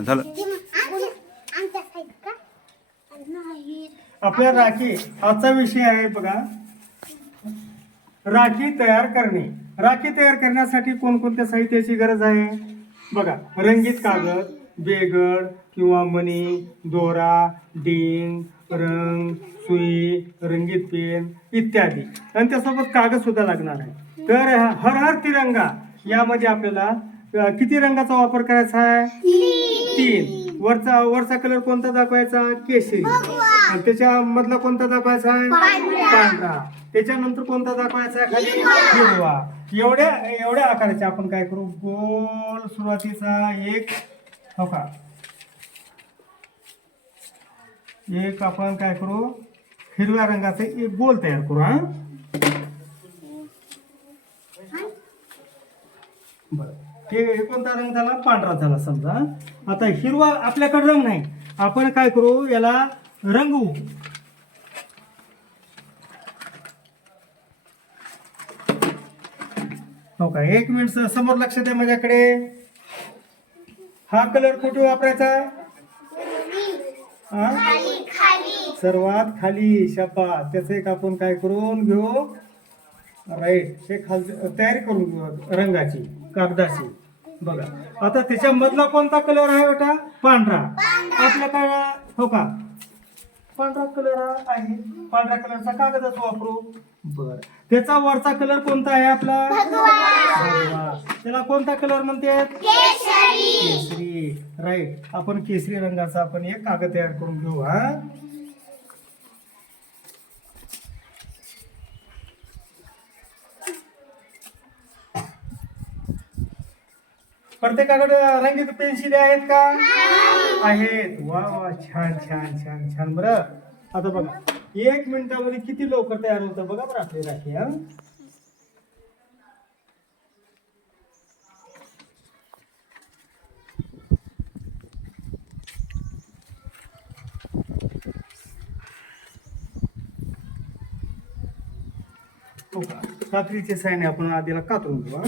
झालं. आपल्या राखी आजचा विषय आहे बघा, राखी तयार करणे. राखी तयार करण्यासाठी कोणकोणत्या साहित्याची गरज आहे बघा. रंगीत कागद, बेगड किंवा मणी, दोरा, डिंग, रंग, सुई, रंगीत पेन इत्यादी, आणि त्यासोबत कागद सुद्धा लागणार आहे. तर हर हर तिरंगा यामध्ये आपल्याला किती रंगाचा वापर करायचा आहे? 3. वरचा कलर कोणता दाखवायचा? केशरी. आणि त्याच्या मधला कोणता दाखवायचा आहे? पांढरा. त्याच्यानंतर कोणता दाखवायचा आहे? खाली हिरवा. एवढ्या आकाराचे आपण काय करू, गोल सुरुवातीचा एक आपण काय करू, हिरव्या रंगाचा एक गोल तयार करू. हा बरं, हे कोणता रंग झाला? पांढरा झाला समजा. आता हिरवा आपल्याकडे रंग नाही, आपण काय करू, याला रंगवू. हो का, 1 मिनिट समोर लक्ष द्या माझ्याकडे. हा कलर कुठे वापरायचा? सर्वात खाली. शाबास. त्याचं एक आपण काय करून घेऊ, राईट, हे तयारी करून घेऊ रंगाची, कागदाची. बघा आता त्याच्या मधला कोणता कलर आहे बेटा? पांढरा. आपल्याकडे हो का, पांढरा कलर आहे. पांढऱ्या कलरचा कागदच वापरू. बर, त्याचा वरचा कलर कोणता आहे आपला? भगवा. त्याला कोणता कलर म्हणते? केशरी. राईट, आपण केशरी रंगाचा आपण एक कागद तयार करून घेऊ. हा प्रत्येकाकडे रंगीत पेन्सिल आहेत का? आहेत. वा वा, छान छान छान छान. बरं, आता बघा 1 मिनिटामध्ये किती लवकर तयार होतं बघा बरं आपली राखी. हा हो का, कात्रीच्या साह्याने आपण आधीला कातरून घेऊ. हा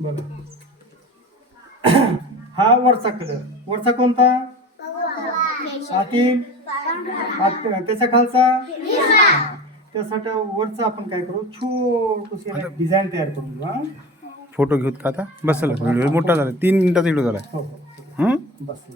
बघा, हा वरचा कलर. वरचा कोणता? आतील. त्याच्या खालचा. त्यासाठी वरचा आपण काय करू, छोटूशी डिझाईन तयार करून घेऊ. हा फोटो घेऊत का आता? बस, व्हिडिओ मोठा झाला, 3 मिनिटाचा व्हिडिओ झाला. हो हो, बस.